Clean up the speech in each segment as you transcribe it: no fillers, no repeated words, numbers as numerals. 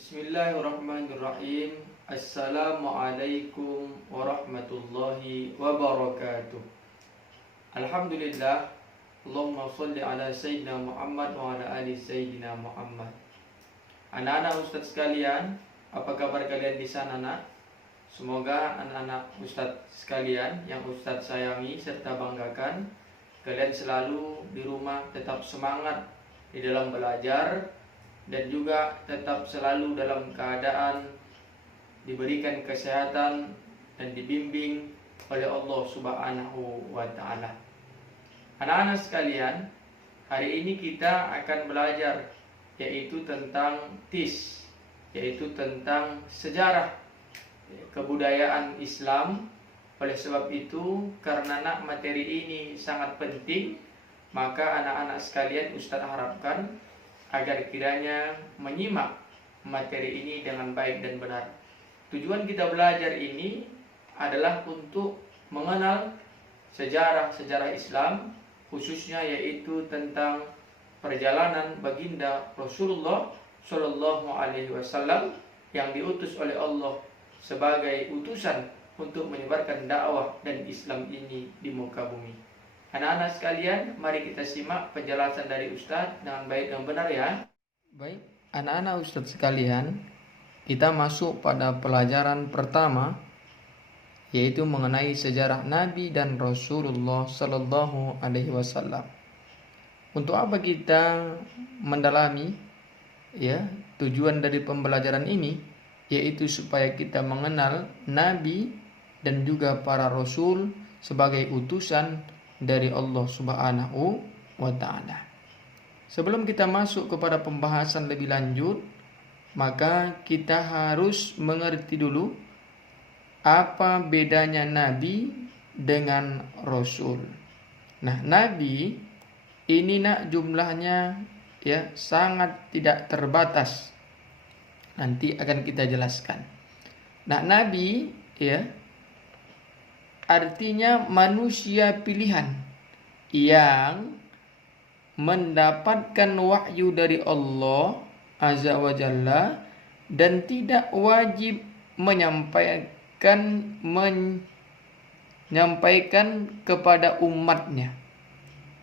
Bismillahirrahmanirrahim. Assalamualaikum warahmatullahi wabarakatuh. Alhamdulillah. Allahumma salli ala Sayyidina Muhammad wa ala ali Sayyidina Muhammad. Anak-anak Ustadz sekalian, apa kabar kalian di sana, nak? Semoga anak-anak Ustadz sekalian yang Ustadz sayangi serta banggakan, kalian selalu di rumah tetap semangat di dalam belajar dan juga tetap selalu dalam keadaan diberikan kesehatan dan dibimbing oleh Allah Subhanahu wa Ta'ala. Anak-anak sekalian, hari ini kita akan belajar yaitu tentang TIS, yaitu tentang sejarah kebudayaan Islam. Oleh sebab itu, karena materi ini sangat penting, maka anak-anak sekalian Ustadz harapkan agar kiranya menyimak materi ini dengan baik dan benar. Tujuan kita belajar ini adalah untuk mengenal sejarah-sejarah Islam, khususnya yaitu tentang perjalanan baginda Rasulullah Shallallahu Alaihi Wasallam yang diutus oleh Allah sebagai utusan untuk menyebarkan dakwah dan Islam ini di muka bumi. Anak-anak sekalian, mari kita simak penjelasan dari Ustadz dengan baik dan benar ya. Baik, anak-anak Ustadz sekalian, kita masuk pada pelajaran pertama, yaitu mengenai sejarah Nabi dan Rasulullah Sallallahu Alaihi Wasallam. Untuk apa kita mendalami ya tujuan dari pembelajaran ini, yaitu supaya kita mengenal Nabi dan juga para Rasul sebagai utusan dari Allah Subhanahu wa Ta'ala. Sebelum kita masuk kepada pembahasan lebih lanjut, maka kita harus mengerti dulu apa bedanya Nabi dengan Rasul. Nah, Nabi ini jumlahnya ya sangat tidak terbatas. Nanti akan kita jelaskan. Nah, Nabi ya artinya manusia pilihan yang mendapatkan wahyu dari Allah Azza wa Jalla dan tidak wajib menyampaikan kepada umatnya.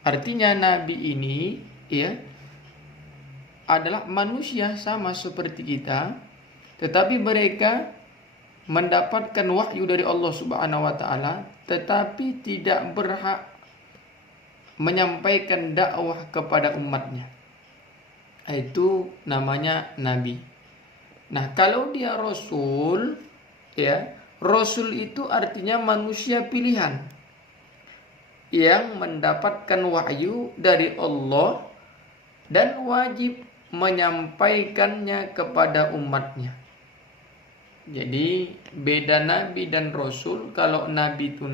Artinya Nabi ini ya adalah manusia sama seperti kita, tetapi mereka mendapatkan wahyu dari Allah Subhanahu wa Ta'ala, tetapi tidak berhak menyampaikan dakwah kepada umatnya. Itu namanya Nabi. Nah, kalau dia Rasul, ya, Rasul itu artinya manusia pilihan yang mendapatkan wahyu dari Allah dan wajib menyampaikannya kepada umatnya. Jadi beda Nabi dan Rasul. Kalau Nabi itu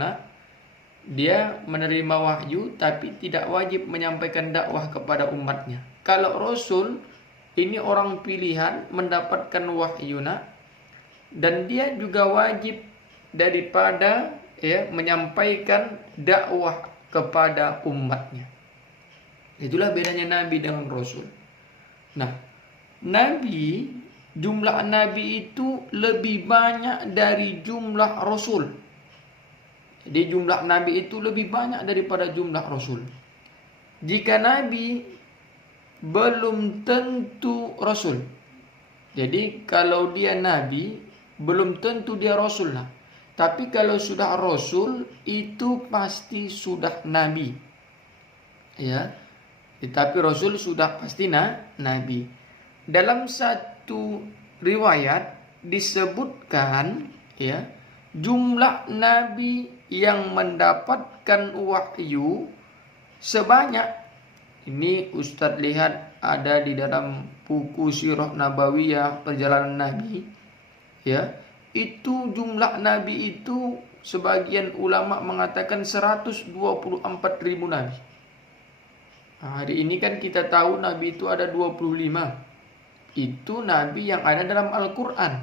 dia menerima wahyu tapi tidak wajib menyampaikan dakwah kepada umatnya. Kalau Rasul ini orang pilihan mendapatkan wahyu dan dia juga wajib daripada ya menyampaikan dakwah kepada umatnya. Itulah bedanya Nabi dengan Rasul. Nah, Nabi, jumlah Nabi itu lebih banyak dari jumlah Rasul. Jadi jumlah Nabi itu lebih banyak daripada jumlah Rasul. Jika Nabi belum tentu Rasul. Jadi kalau dia Nabi belum tentu dia Rasul. Tapi kalau sudah Rasul itu pasti sudah Nabi. Ya. Tetapi Rasul sudah pasti Nabi. Dalam satu riwayat disebutkan ya jumlah nabi yang mendapatkan wahyu sebanyak ini Ustadz lihat ada di dalam buku Sirah Nabawiyah Perjalanan Nabi ya, itu jumlah nabi itu sebagian ulama mengatakan 124.000 nabi. Nah, hari ini kan kita tahu nabi itu ada 25. Itu nabi yang ada dalam Al-Quran.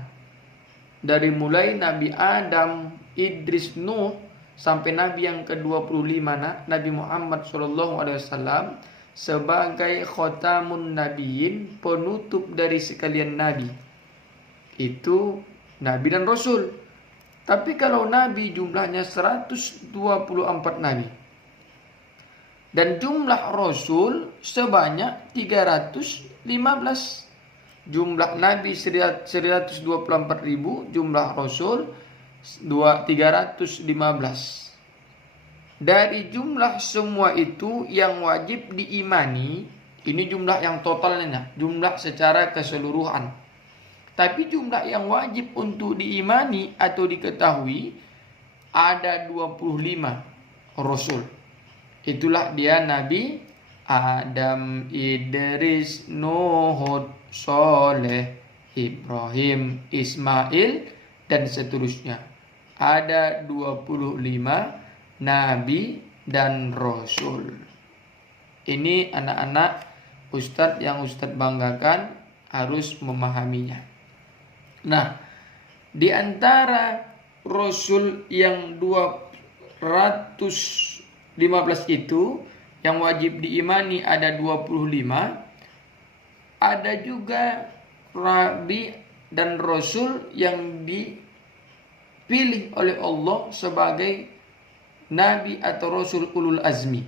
Dari mulai Nabi Adam, Idris, Nuh sampai nabi yang ke-25 Nabi Muhammad SAW sebagai khatamun nabiyyin, penutup dari sekalian nabi. itu nabi dan rasul. Tapi kalau nabi jumlahnya 124 nabi. Dan jumlah rasul sebanyak 315. Jumlah nabi 124.000, jumlah rasul 315. Dari jumlah semua itu yang wajib diimani, ini jumlah yang totalnya, jumlah secara keseluruhan. Tapi jumlah yang wajib untuk diimani atau diketahui ada 25 rasul. Itulah dia Nabi Adam, Idris, Nuh, Soleh, Ibrahim, Ismail, dan seterusnya. Ada 25 nabi dan rasul. Ini anak-anak Ustadz yang Ustadz banggakan harus memahaminya. Nah, di antara rasul yang 215 itu yang wajib diimani ada 25. Ada juga nabi dan rasul yang dipilih oleh Allah sebagai nabi atau rasul ulul azmi.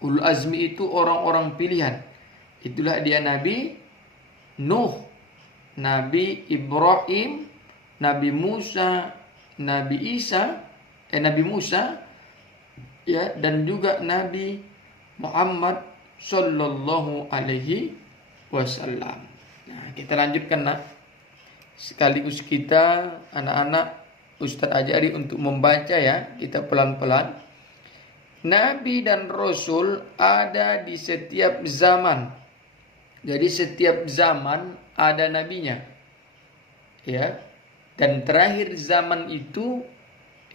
Ulul azmi itu orang-orang pilihan. Itulah dia Nabi Nuh, Nabi Ibrahim, Nabi Musa, Nabi Musa, ya, dan juga Nabi Muhammad sallallahu alaihi wasallam. Nah, kita lanjutkan nak. Sekaligus kita anak-anak Ustadz ajari untuk membaca ya, kita pelan-pelan. Nabi dan Rasul ada di setiap zaman. Jadi setiap zaman ada nabinya. Ya. Dan terakhir zaman itu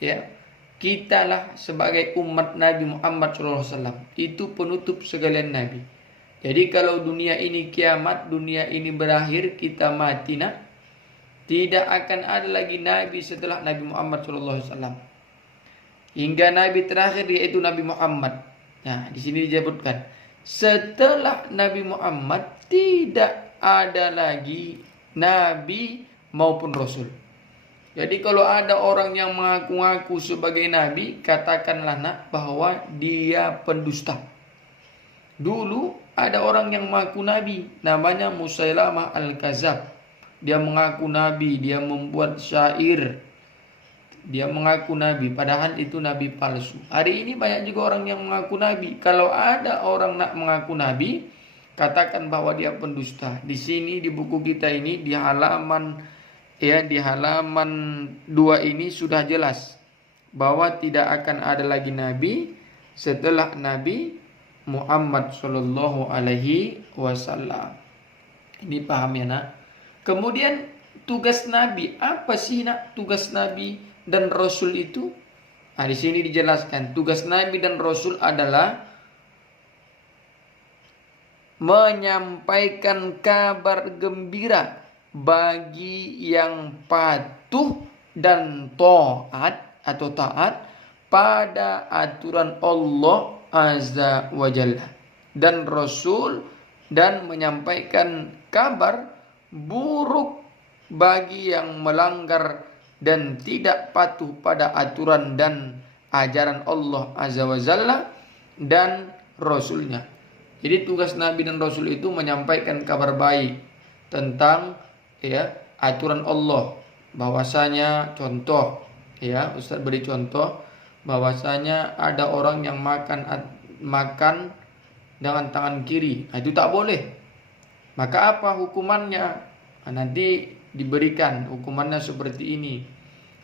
ya, kitalah sebagai umat Nabi Muhammad SAW. Itu penutup segala nabi. Jadi kalau dunia ini kiamat, dunia ini berakhir, kita mati nak, tidak akan ada lagi nabi setelah Nabi Muhammad SAW. Hingga nabi terakhir yaitu Nabi Muhammad. Nah, di sini disebutkan setelah Nabi Muhammad tidak ada lagi nabi maupun rasul. Jadi kalau ada orang yang mengaku-ngaku sebagai nabi, katakanlah nak bahwa dia pendusta. Dulu ada orang yang mengaku nabi, namanya Musailamah Al-Kazab. Dia mengaku nabi, dia membuat syair, dia mengaku nabi, padahal itu nabi palsu. Hari ini banyak juga orang yang mengaku nabi. Kalau ada orang nak mengaku nabi, katakan bahwa dia pendusta. Di sini di buku kita ini di halaman 2 ini sudah jelas bahwa tidak akan ada lagi nabi setelah Nabi Muhammad sallallahu alaihi wasallam. Ini paham ya nak? Kemudian tugas nabi, apa sih nak tugas nabi dan rasul itu? Nah, di sini dijelaskan tugas nabi dan rasul adalah menyampaikan kabar gembira bagi yang patuh dan taat pada aturan Allah Azza wa Jalla, dan rasul, dan menyampaikan kabar buruk bagi yang melanggar dan tidak patuh pada aturan dan ajaran Allah Azza wa Jalla dan Rasulnya. Jadi tugas Nabi dan Rasul itu menyampaikan kabar baik tentang ya aturan Allah. Bahwasanya contoh ya, Ustaz beri contoh bahwasanya ada orang yang makan dengan tangan kiri. Nah, itu tak boleh. Maka apa hukumannya? Nah, nanti diberikan hukumannya seperti ini.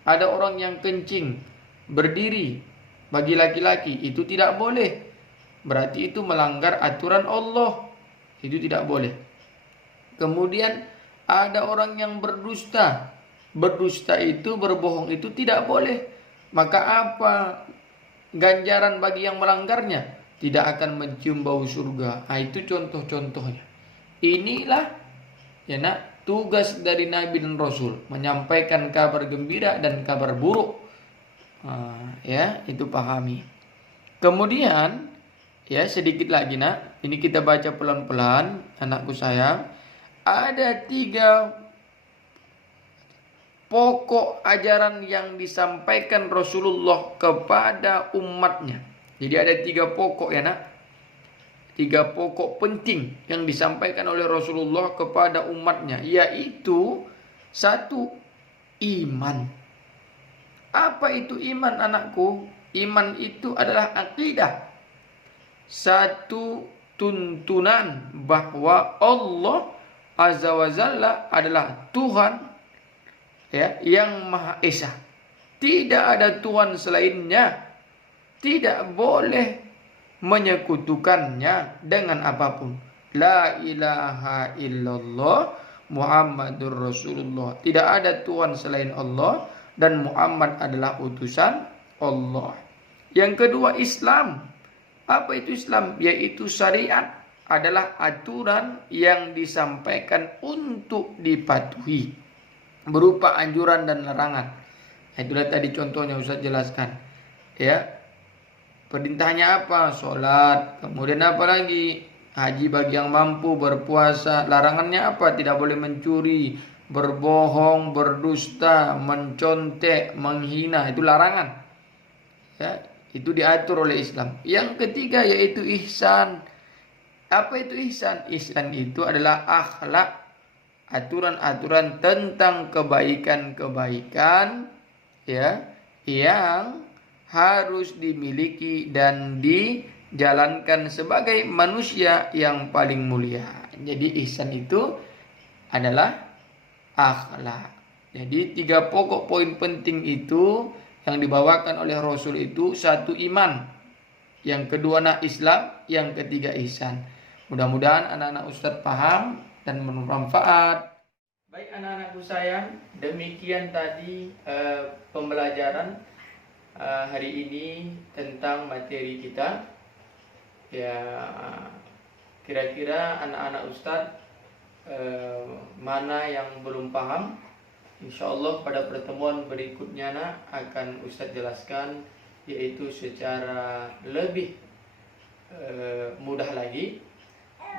Ada orang yang kencing berdiri bagi laki-laki, itu tidak boleh. Berarti itu melanggar aturan Allah. Itu tidak boleh. Kemudian ada orang yang berdusta. Berdusta itu, berbohong itu tidak boleh. Maka apa ganjaran bagi yang melanggarnya? Tidak akan mencium bau surga. Nah, itu contoh-contohnya. Inilah ya nak tugas dari Nabi dan Rasul, menyampaikan kabar gembira dan kabar buruk. Ya, itu pahami. Kemudian ya sedikit lagi nak, ini kita baca pelan-pelan anakku sayang. Ada 3 pokok ajaran yang disampaikan Rasulullah kepada umatnya. Jadi ada 3 pokok ya nak. 3 pokok penting yang disampaikan oleh Rasulullah kepada umatnya, yaitu 1, iman. Apa itu iman anakku? Iman itu adalah akidah. 1 tuntunan bahwa Allah Azza wa Jalla adalah Tuhan ya, yang Maha Esa. Tidak ada Tuhan selainnya. Tidak boleh menyekutukannya dengan apapun. La ilaha illallah Muhammadur Rasulullah. Tidak ada Tuhan selain Allah dan Muhammad adalah utusan Allah. Yang kedua, Islam. Apa itu Islam? Yaitu syariat adalah aturan yang disampaikan untuk dipatuhi berupa anjuran dan larangan. Itulah tadi contohnya Ustaz jelaskan. Ya. Perintahnya apa? Sholat. Kemudian apa lagi? Haji bagi yang mampu, berpuasa. Larangannya apa? Tidak boleh mencuri, berbohong, berdusta, mencontek, menghina. Itu larangan. Ya, itu diatur oleh Islam. Yang ketiga yaitu ihsan. Apa itu ihsan? Ihsan itu adalah akhlak, aturan-aturan tentang kebaikan-kebaikan ya, yang harus dimiliki dan dijalankan sebagai manusia yang paling mulia. Jadi ihsan itu adalah akhlak. Jadi 3 pokok poin penting itu yang dibawakan oleh Rasul itu, 1 iman, yang kedua Islam, yang ketiga ihsan. Mudah-mudahan anak-anak Ustadz paham dan bermanfaat. Baik anak-anakku sayang, demikian tadi pembelajaran hari ini tentang materi kita. Ya, kira-kira anak-anak Ustadz mana yang belum paham? Insyaallah pada pertemuan berikutnya akan Ustadz jelaskan, yaitu secara lebih mudah lagi.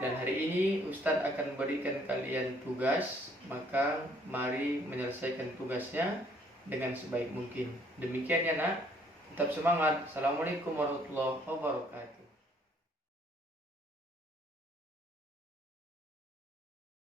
Dan hari ini Ustadz akan berikan kalian tugas, maka mari menyelesaikan tugasnya dengan sebaik mungkin. Demikian ya nak, tetap semangat. Assalamualaikum warahmatullahi wabarakatuh.